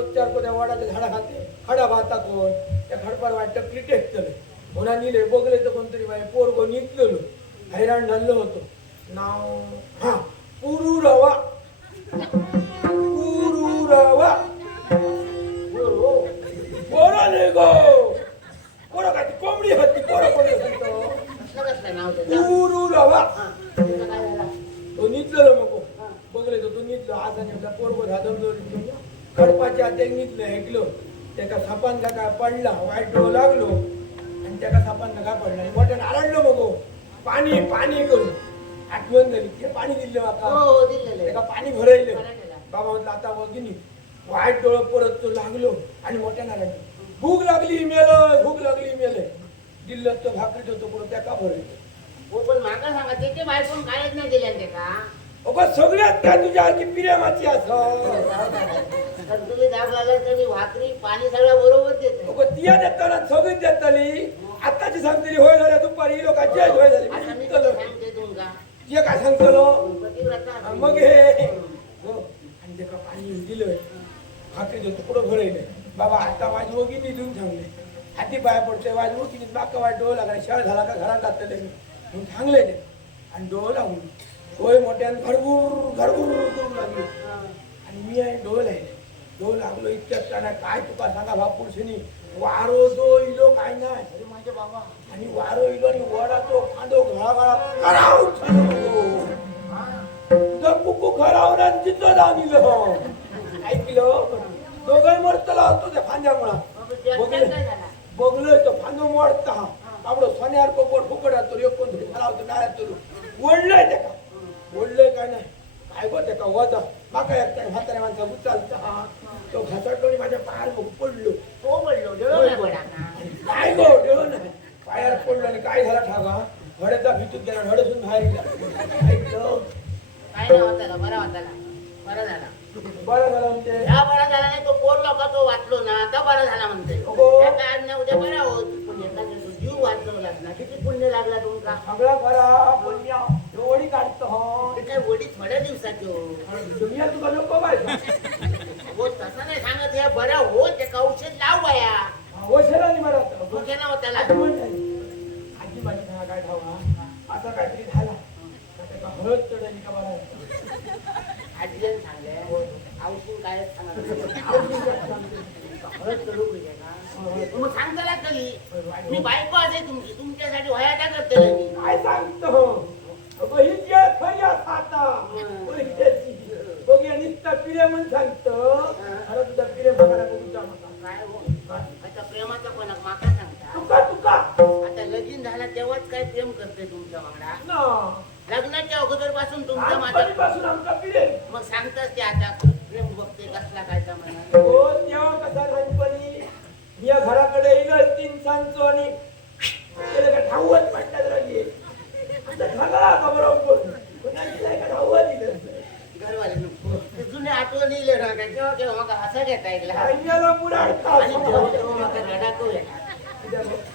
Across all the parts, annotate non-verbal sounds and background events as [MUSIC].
रोजच्या म्हणता रोज झाडा खाते खडा भाता कोण त्या खडपार वाटतं टकली टेकतले कोणा निले बोगले तर कोणतरी बाई पोरगो निघलेलो. हैराण झालं होतो. नाव हा पुरुरवा पुरुरवा रवा. पोरं नाही गो. पोरं काय कोंबडी होती पोरं कोणी पुरू रवा. तो निघलेलो नको बघले तो तो निघलो. असा नेमका पोरगो धादम जोरी हाते निघलं ऐकलो. त्याका सापान का पडला वाईट डोळ लागलो. आणि त्याका सापान का पडला. मोठ्यानं आरडलो मगो पाणी पाणी करून. आठवण झाली ते पाणी दिलं हो, हो, दिलेलं पाणी भरायलं. बाबा म्हटलं आता वगिनी वाईट डोळं परत तो लागलो आणि मोठ्यानं रडलो भूक लागली मेलं भूक लागली मेलं. दिल्लत तो भाकरीत होतो पुढं त्याका भरलं हो पण माका सांगा त्याचे बायकोन कायच नाही दिले ते का? अगं सगळ्यात काय तुझ्यासारखी प्रेमाची असं तुम्ही दाब लागला तरी भाकरी पाणी सगळं बरोबर देते तिया देताना सगळीच देताली आताची सांगतली होय झाल्या दुपारी लोकांची होय झाली. मी आता मी निघतलो. तुला सांगते तुमका. तिया काय सांगतलो. पतिव्रता मग हे. हो, आणि ते का पाणी दिलं भाकरी देतो पुढं भरवलं बाबा आता माझी वगीनी देऊन सांगले हाती पाय पडतोय माझी वगीनी बाका वाट डोळ लागला. शाळ झाला का घरात जातले मी म्हणून सांगले ते. आणि डोळ लावून. होय मोठ्यानं घरगुर घरगुर करू लागली. आणि मी आहे डोल आहे डोल लागलो इतक्यात त्यांना. काय तुका सांगा बापुरशनी वारो जो इलो काय नाही. अरे माझे बाबा. आणि वारो इलो आणि वडा तो खांदो घळा कराव तुझं कुकू खरावून आणि तिथं जाऊन इलो ऐकलं? दोघं मरतला होतो त्या फांद्यामुळा. बघलोय तो फांदो मोडता. आपलं सोन्यावर कोपड फुकडात तो एक कोण खरावतो नाळ्यात तो ओढलंय त्या का? ओढलंय काय नाही. काय गो त्या का? वजा. बाका एकट्या म्हाताऱ्या माणसा उचलता तो माझ्या पायावर बघ पडलो. तो बोललो डोळा नाही ना. काय गो देव नाही पडलो आणि काय झाला ठागा हड्याचा भीतून गेला हडसून बाहेर गेला. ऐकलं काय नाही होताला बरा बरा झाला. बरं झालं म्हणते. ह्या बरा झाला नाही तो कोण लोक तो वाचलो ना आता बरा झाला म्हणते. हो. त्या काय आज नाही उद्या बरा होत पण एका दिवशी जीव वाचवला ना किती पुण्य लागला तुमका सगळा खरा पण या काढतो हो. ते काय वडी थोड्या दिवसाची हो. दुनिया तुला नको हो तसं नाही सांगत हे बरा हो ते औषध लाव बाया. वशरानी मरत तू केला होताला आजी माझी सांगा काय ठावा आता काहीतरी झाला. तर त्याचा हळद चढली का बरं? आजीने सांगले. औषध काय सांगत हळद चढू सांगताला कधी मी बायको असे तुमची तुमच्यासाठी वयाटा करते काय सांगतो अगं ही जी आहे खरी आहे आता पैशाची बघूया नुसता पिरे म्हणून सांगतो. अरे तुझा पिरे बघायला बघूचा मला काय हो? आता प्रेमाचा पण माका सांगता? तुका तुका. आता लगीन झाला तेव्हाच काय प्रेम करते तुमच्या वांगडा? ना. लग्नाच्या अगोदरपासून पिरे मग सांगताच ते आता प्रेम बघते कसला काय म्हणा. हो तेव्हा कसा लहानपणी या घराकडे येईल तीन सांगतो आणि त्याला काय ठाऊच म्हणतात राहिली. आता झाला का बरोबर कोणाची काय का ठाऊच दिलं घरवाले नको. ते जुने आठवण येईल ना काय केव्हा केव्हा मग हसा घेता आणि मग येता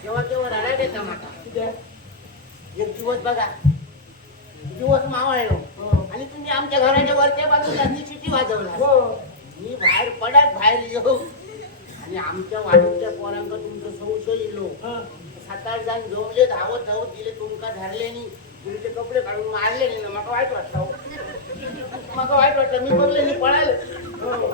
तेव्हा तेव्हा रडा देता माका एक दिवस बघा. दिवस मावळलो. आणि तुम्ही आमच्या घराच्या वरच्या बाजूला शिटी वाजवला. हो. मी बाहेर पडत बाहेर येऊ. आणि आमच्या वाडीच्या पोरांक तुमचं संशय येलो हा. सात आठ जण जमले धावत धावत गेले तुमका धरले नी. तुमचे कपडे काढून मारले नी मला वाईट वाटलं मला वाईट वाटलं मी बघले नी पळाले. हो.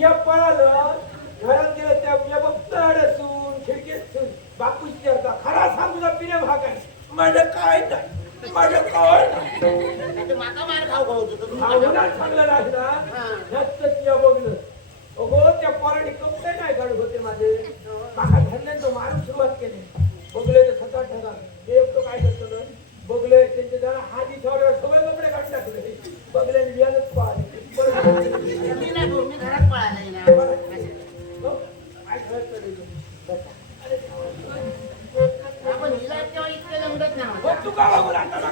या पळालं घरात गेलं त्या या बघताड असून खिडकीत बापूची होता खरा सांगू ना पिण्या भाग आहे. माझं काय नाही माझं काय नाही. माका मार खाऊ खाऊ माझ्या- चांगलं नाही ना. हा. जास्तच या बघलं. अगो त्या पोराने कपडे नाही काढत होते माझे. माका धरल्यानं मारून सुरुवात केली. बघले तर सतत ठगा हे एकटं काय करतो ना बघले त्यांचे जरा हात इथावर सगळे कपडे काढून टाकले. बघले वियानच पाहिले. मी नाही मी घरात पळाले हो. आपण हिला तेव्हा इतकं लंगडत हो, नाही तू का बघू लागला?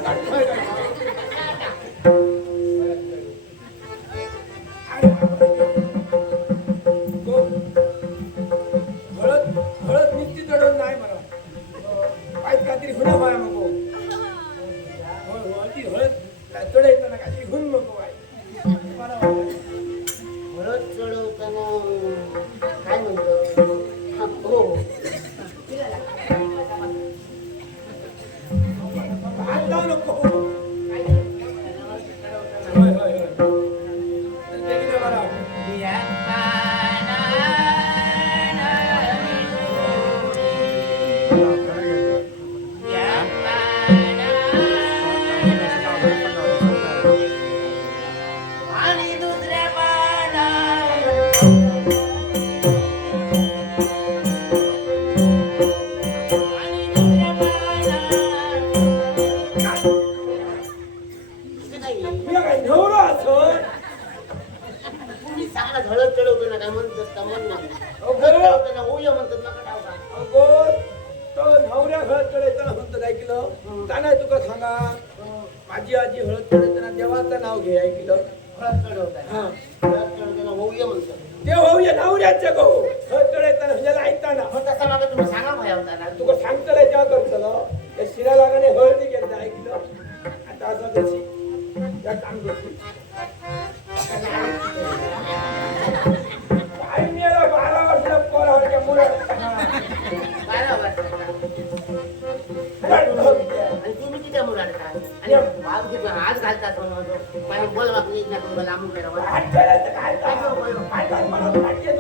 काम? मला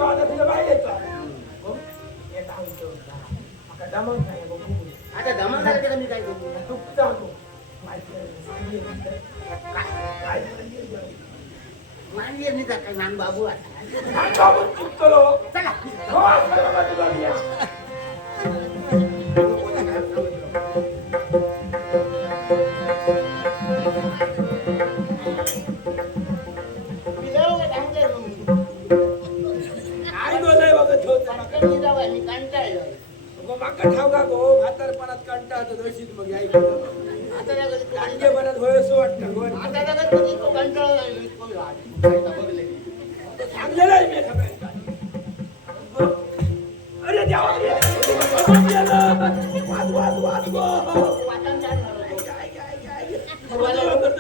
आता तुला बाहेर येतो. येता काम करतो. आता दमत नाही बघू. आता धमाल झाला तर मी काय करू तू जातो. माहिती सांगितलं. काय सांगितलं? का काय बाबू आता काय चुकतो?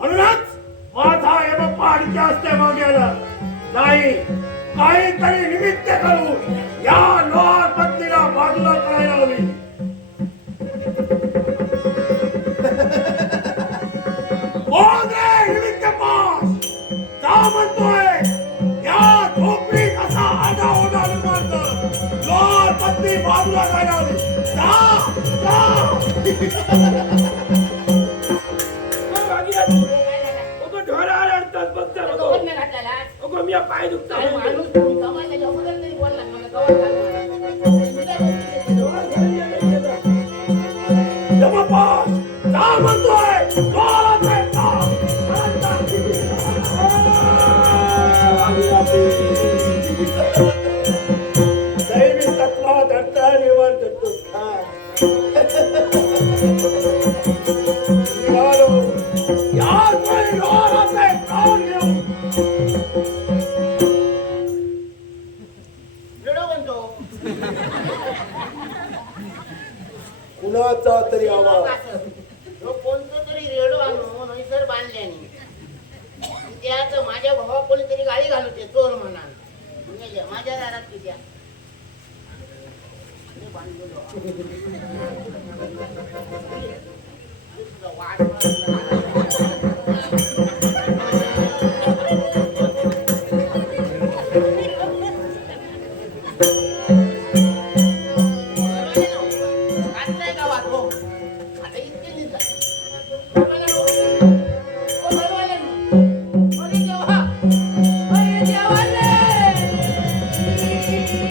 म्हणूनच माझा यमपाड असते मागे नाही काहीतरी निमित्त करून या लोहार पत्नीला बाजूला करायला हवी कोण रे निमित्त पास. का म्हणतोय या झोपडीत असा आधा ओढा निर्माण लोहार पत्नी बाजूला करायला हवी जा जा. [LAUGHS] घातलेला अगं मी पाय दुखता काय माणूस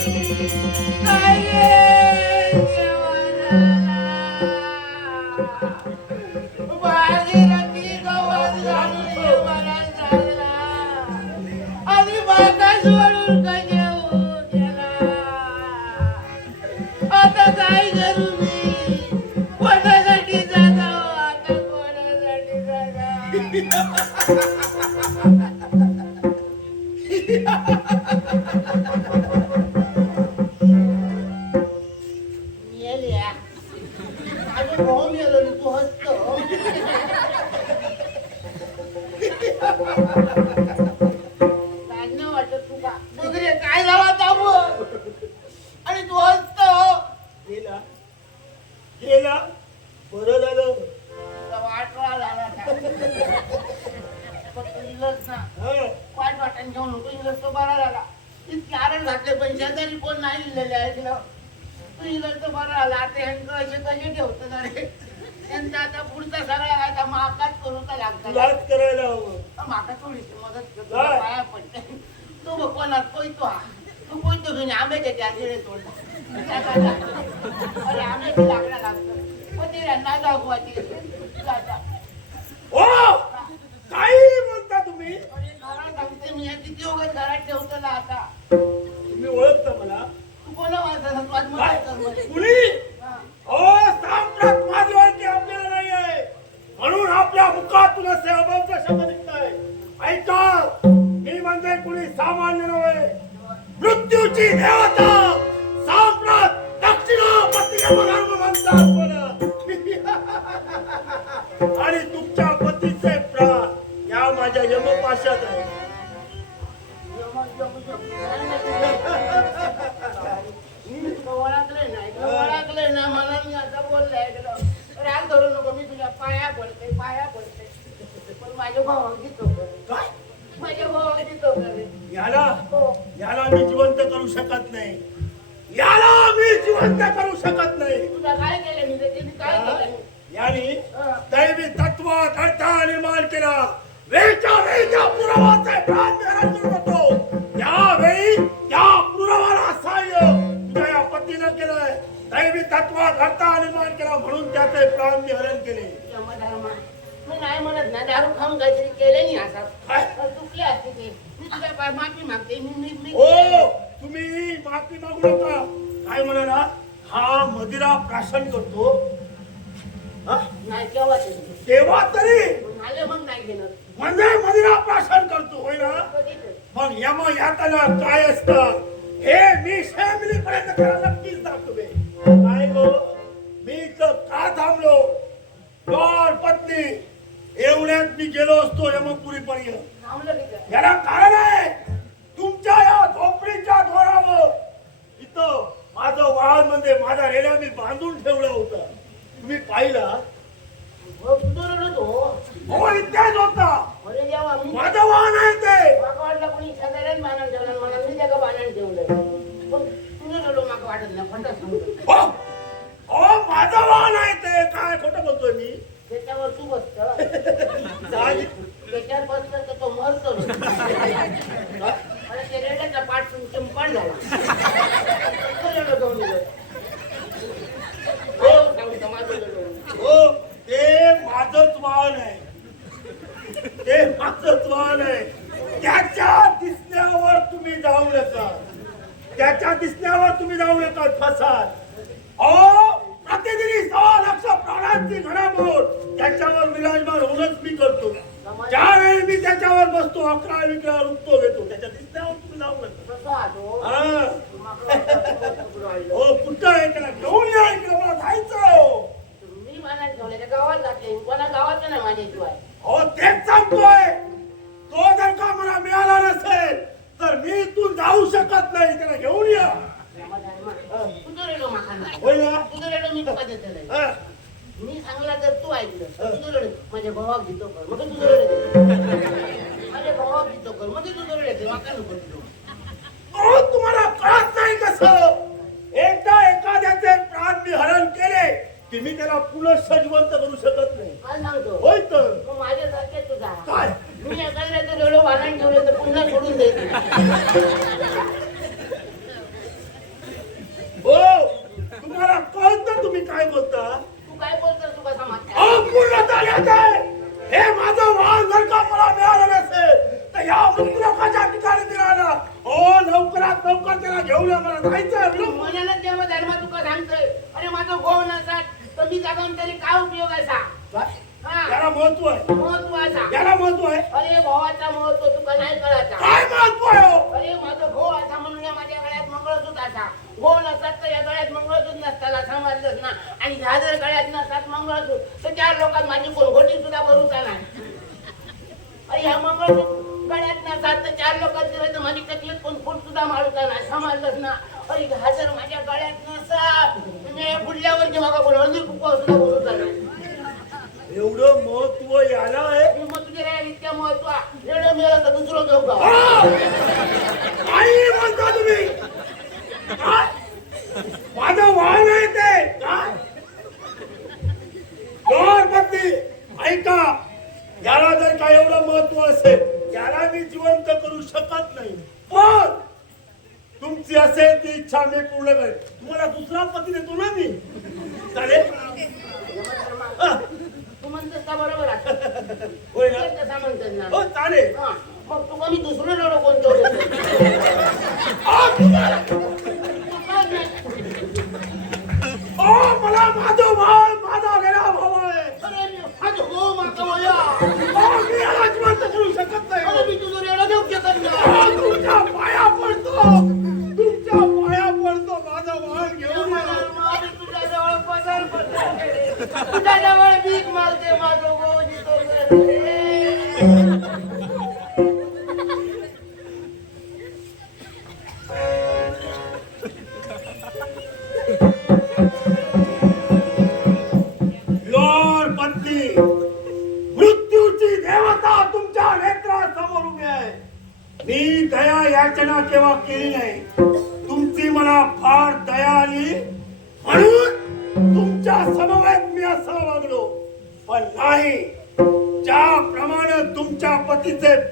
आता इलच ना वाटण घेऊन नको इंग्रज तो बरा झाला. इतके आरण घातले कोण नाही ऐकलं तू इंग्रज तो बरा झाला. आता असे कसे ठेवतो ना रे त्यांचा आता पुढचा सगळा आता माकाच करू का लागतो. तुलाच करायला हवं. माका थोडीशी मदत करतो? पाया पडते. तू कोयतो हा. तू कोयतो घेऊन आंब्याच्या त्या तिळे तोड. अरे आंब्याची लाकडा लागतो ते ना दाखवायची जाता हो. काही म्हणता तुम्ही? घरात ठेवतो ना आता माझी आपल्याला नाही म्हणून आपल्या मुखात तुला सेवाभावचा शब्द निघताय. ऐका मी म्हणजे कुणी सामान्य नव्हे. मृत्यूची देवता. साम्राट दक्षिणा पत्नी म्हणतात [LAUGHS] म्हणाला हा मदिरा प्राशन करतो. हा? नाही केव्हा ते तेव्हा तरी आले मग नाही घेणार. म्हणजे मदिरा प्राशन करतो होय ना? मग यम यातना काय असतं? हे मी फॅमिलीपर्यंत त्याला नक्कीच दाखवे काय गो मी इथं का थांबलो? दोन पत्नी एवढ्यात मी गेलो असतो थांबलं की काय? याला कारण आहे तुमच्या या झोपडीच्या दोरावर इथं माझं वाहन म्हणजे माझा रेड्या मी बांधून ठेवलं होतं. तुम्ही पाहिला? हो. हो इथेच होता. माझं वाहन आहे ते. हो हो माझं वाहन आहे ते. काय खोटं बोलतोय मी? त्याच्यावर तू बसत. त्याच्यावर बसलं तर तो मरतो. रेड्याचा पाठ चिंपण झाला तो रडू जाऊन दिलं. हो, सांगतो, माझं रडू. हो ते माझंच वाहन आहे ते माझंच वाहन आहे त्याच्या दिसण्यावर तुम्ही जाऊ नका त्याच्या दिसण्यावर तुम्ही जाऊ नका फसाल अहो प्रतिदिनी सव्वा लक्ष प्राणांची घडामोड त्याच्यावर विराजमान होणंच मी करतो ज्यावेळी मी त्याच्यावर बसतो अकरा विकरा रुपतो घेतो त्याच्या दिसण्यावर तुम्ही जाऊ नका? हा. हो कुठं आहे त्याला घेऊन या इकडे मला जायचं हो. मी ठेवलं त्या गावात घातले कोणा गावाचं नाही माझ्या शिवाय अहो तेच सांगतोय तो जर का मला मिळाला नसेल तर मी इथून जाऊ शकत नाही त्याला घेऊन या. होय ना मी तुका. हा. मी सांगला तर तू ऐकलं माझ्या भावाक घेतो कर मग माझ्या भावाक घेतो कर मग तुझं रडत माका नको देऊ. अहो तुम्हाला कळत नाही कसं एकदा एखाद्याचे प्राण मी हरण केले की मी त्याला पुन्हा सजवंत करू शकत नाही काय सांगतो होय तर मग माझ्यासारखे तुझा काय मी एखाद्याचं रडो बांधून ठेवलं तर पुन्हा सोडून देते हो तुम्हाला कळतं तुम्ही काय बोलता? तू काय बोलतोस तू कसा मागता अपूर्ण झाल्यात आहे हे माझं वाहन जर का मला मिळालं नसेल तर या मृत्यूलोकाच्या ठिकाणी निघाला हो लवकरात लवकर त्याला घेऊन मला. जायचं. मनाला तेव्हा धर्म तुका सांगतोय. अरे माझा गोव नसतात तर मी तरी काय उपयोग असा? याला महत्त्व आहे. याला महत्त्व आहे. अरे भावाचा महत्त्व तुका नाही कळायचा. काय महत्त्व आहे हो? अरे माझं भाऊ असा म्हणून या माझ्या गळ्यात मंगळसूत्र असा. भाऊ नसतात तर या गळ्यात मंगळसूत्र नसताना समजलंच ना. आणि ह्या जर गळ्यात नसतात मंगळसूत्र तर त्या लोकात माझी कोलगोटी सुद्धा भरूचा नाही अरे ह्या मंगळसूत्र गळ्यात नसतात तर चार लोकात गेलं तर माझी तकलीफ कोण फुट सुद्धा मारूचा नाही समजलंच ना. अरे ह्या जर माझ्या गळ्यात नसतात तर मी बुडल्यावरची मागा कोण हळदी कुकवा सुद्धा भरूचा नाही एवढं महत्त्व याला आहे? मग तुझ्या काय इतक्या महत्त्व. मिळालं तर दुसरं घेऊ का! काही म्हणता तुम्ही. काय? माझं वाहन आहे ते. काय पत्नी ऐका. याला जर का एवढं महत्त्व असेल याला मी जिवंत करू शकत नाही. पण तुमची असेल ती इच्छा मी पूर्ण करेन. तुम्हाला दुसरा पती देतो ना मी. चालेल? तू म्हणतेस का? बरोबर आहे. [LAUGHS] होय ना? तसा म्हणतेस ना? हो चालेल. हा, मग तुका मी दुसरं रडो कोणतं देतो? आ, तुम्हाला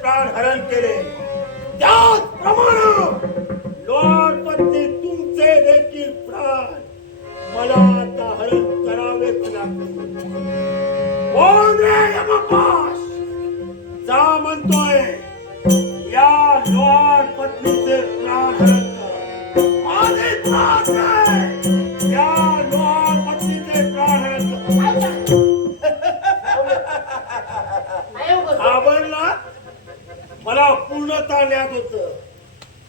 प्राण हरण केले. त्याचप्रमाणे लॉर्ड तुमचे देखील प्राण मला आता हरण करावेच लागले. जा म्हणतोय या लॉर्ड पत्नीचे प्राण हरण कर. माझे प्राण मला पूर्णता ज्ञात होत.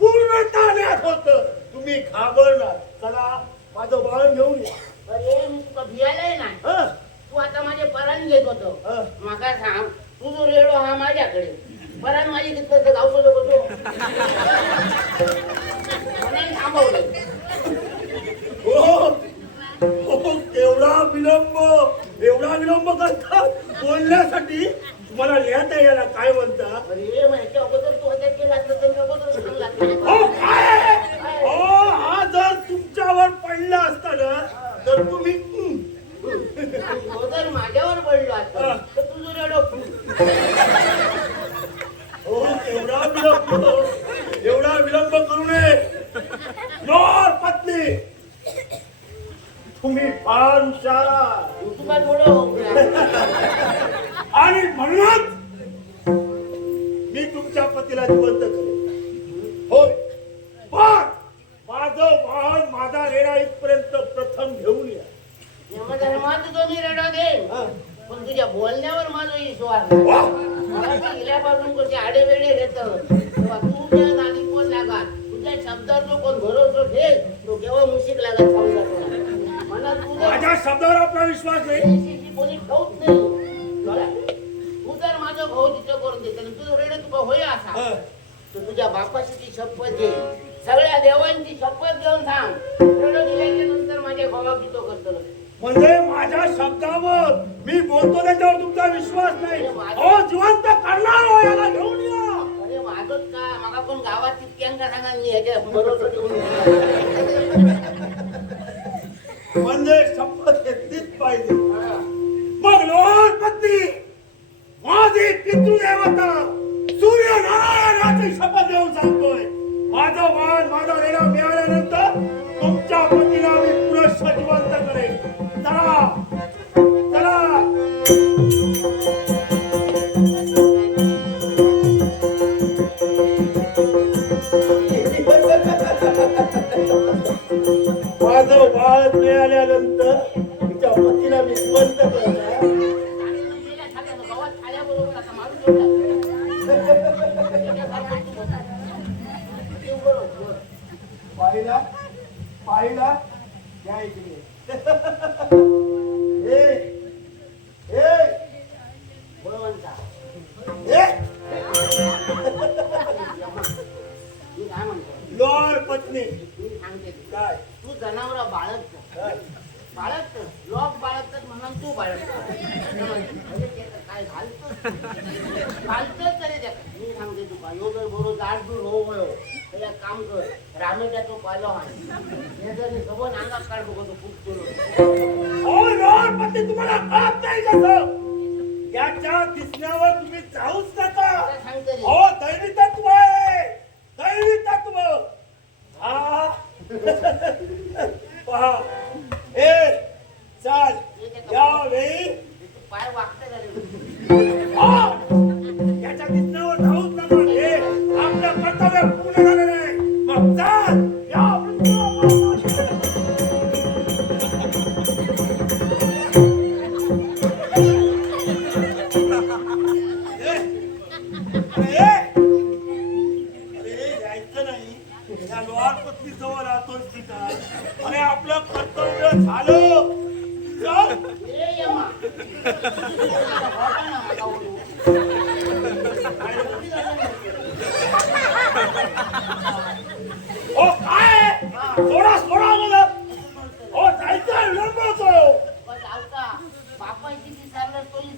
पूर्णता ज्ञात होत. तुम्ही घाबरला चला माझं बाळ घेऊन या. अरे मी तुका भियालाय हं? तू आता माझे पराण घेत होतो. हं. माका सांग तू जो रेडो हा माझ्याकडे. पराण माझी तिथं गावचं होतो म्हणून थांबवलं. हो हो, एवढा विलंब एवढा विलंब करता बोलण्यासाठी तुम्हाला लिहिता यायला काय म्हणता? अरे ह्याच्या अगोदर तू हत्या केला असलं तर मी अगोदर सांगला असता. हो काय? हो हा जर तुमच्यावर पडला असता ना तर तुम्ही हं, तो जर माझ्यावर पडलो असता. तर तुझं रेडो हो एवढा विलंब एवढा विलंब करू नये योर पत्नी तुम्ही आणि म्हणूनच मी तुमच्या पतीला जिवंत करेन. होय. पण माझं वाहन माझा रेडा इथपर्यंत प्रथम घेऊन या. धर्मात तुझं मी रेडो देईन हा. पण तुझ्या बोलण्यावर माझा विश्वास ते गेल्यापासून घेत. तू कोण लागात तुझ्या शब्दावर जो कोण भरोसा ठेव तो केव्हा मुशीक लागत शब्दावर आपला विश्वास नाही कोणी नाही? तू जर माझं भाऊ तिथं करून देते आणि तुझं रेडे तुका होय असा हं. तर तुझ्या बापाची ती शपथ घे. सगळ्या देवांची शपथ घेऊन सांग. रेडो दिल्याच्या नंतर माझ्या भावाची तो करतो. म्हणजे माझ्या शब्दावर मी बोलतो त्याच्यावर तुमचा विश्वास नाही. हो जिवंत करणार हो याला घेऊन या. अरे माझंच का? मला पण गावात तितक्यांका सांगा मी ह्याच्या ठेवून म्हणजे शपथ घेतलीच पाहिजे हा. मग लोर पत्नी माझी पितृदेवता सूर्यनारायणाची शपथ घेऊन सांगतोय माझं वाण माझा रेडा मिळाल्यानंतर दिसण्यावर तुम्ही जाऊच नका. हो दैवी तत्व आहे. दैवी तत्व हा. [LAUGHS] पहा. ए चाल. यावेळी पाय वागते [LAUGHS] ओ काय सोडा सोडा मला ओ जायचं विलंब होतो पण आवता बापाची ती चाललं तोही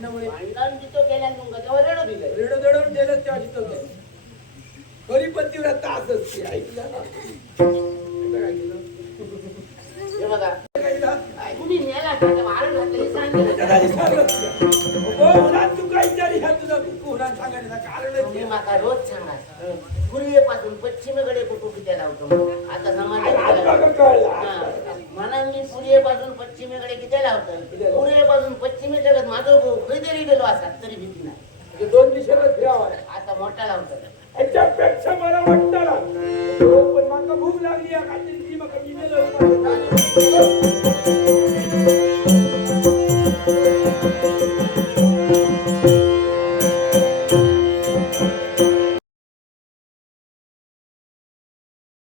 भांडणामुळे. भांडण गेलं तेव्हा जितो खरी पतिव्रता असच ती ऐकलं ना? हे बघा. तुम्ही नेला वारण घातलं सांगितलं. तुका विचार ह्या तुझा कोणाला सांगायला पश्चिमेकडे कुठे लावतो आता समाज म्हणून मी पूर्वेपासून पश्चिमेकडे किती लावतात पूर्वेपासून पश्चिमेकडे माझं कधीतरी गेलो असतात तरी भीती नाही. दोन दिशेला फिरावा आता मोठा लावतो त्याच्यापेक्षा मला वाटतं हो, पण भूक लागली या काहीतरी